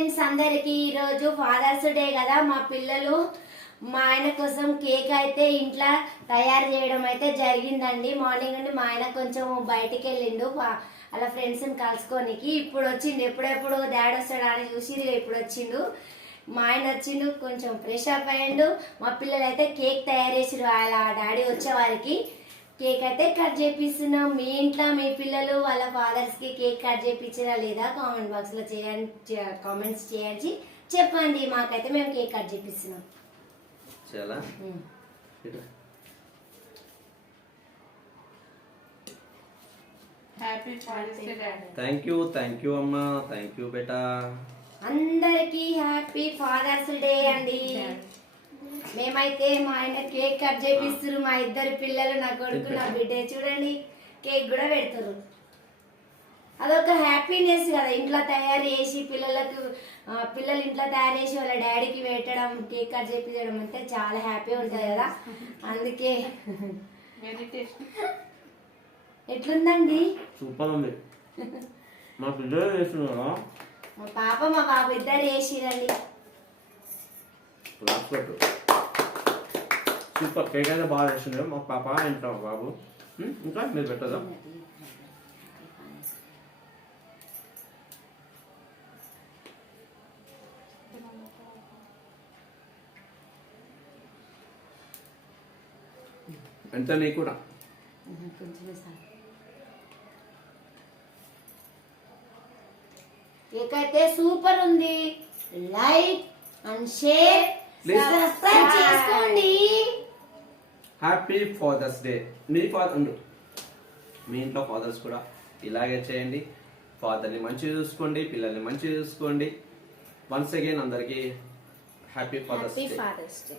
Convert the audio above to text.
Friends అందరికి ఈ రోజు ఫాదర్స్ డే కదా. మా పిల్లలు మా ఆయన కోసం కేక్ అయితే ఇంట్లో తయారు చేయడం అయితే జరిగిందండి. మార్నింగ్ నుండి మా ఆయన కొంచెం బయటికి వెళ్ళిండు అలా ఫ్రెండ్స్ని కలుసుకోనికి. ఇప్పుడు వచ్చిండు, ఎప్పుడెప్పుడు డాడీ వస్తాడు అని చూసి ఇప్పుడు వచ్చిండు. మా ఆయన వచ్చిండు, కొంచెం ఫ్రెష్ అప్ అయ్యిండు. మా పిల్లలు అయితే కేక్ తయారు చేసిరు వాళ్ళ డాడీ వచ్చే వారికి. కేక్ అయితే కట్ చేపిస్తున్నాం. మీ ఇంట్లో మీ పిల్లలు వాళ్ళ ఫాదర్స్ కి కేక్ కట్ చేపించినా లేదా కామెంట్ బాక్స్ లో కామెంట్స్ చేయండి, చెప్పండి. మాకైతే మేము కేక్ కట్ చేపిస్తున్నాం. చాలా థ్యాంక్ యూ అమ్మా, థ్యాంక్ యూ బేటా. అందరికి హ్యాపీ ఫాదర్స్ డే అండి. మేమైతే మా ఆయన కేక్ కట్ చేపిస్తారు. మా ఇద్దరు పిల్లలు, నా కొడుకు నా బిడ్డ చూడండి కేక్ కూడా పెడతారు. అదొక హ్యాపీనెస్ కదా, ఇంట్లో తయారు చేసి పిల్లలు ఇంట్లో తయారు చేసి వాళ్ళ డాడీకి పెట్టడం, కేక్ కట్ చేపించడం అంటే చాలా హ్యాపీ ఉంటుంది కదా. అందుకే ఎట్లుందండి? సూపర్ ఉంది. మా పిల్లలు చేస్తున్నారు, మా పాప మా బాబు ఇద్దరు చేసిరండి. సూపర్ కేక్ అయితే బాగా చేస్తున్నారు మా పాప ఇంట్లో బాబు. ఇంకా మీరు పెట్టదా? ఎంత నీకు కూడా కేక్ అయితే సూపర్ ఉంది. లైక్ అండ్ షేర్, సబ్స్క్రైబ్ చేసుకోండి. Happy father's day. మీ మీ ఇంట్లో ఫాదర్స్ కూడా ఇలాగే చేయండి. ఫాదర్ని మంచిగా చూసుకోండి, పిల్లల్ని మంచిగా చూసుకోండి. వన్స్ అగైన్ అందరికీ హ్యాపీ ఫాదర్స్ డే.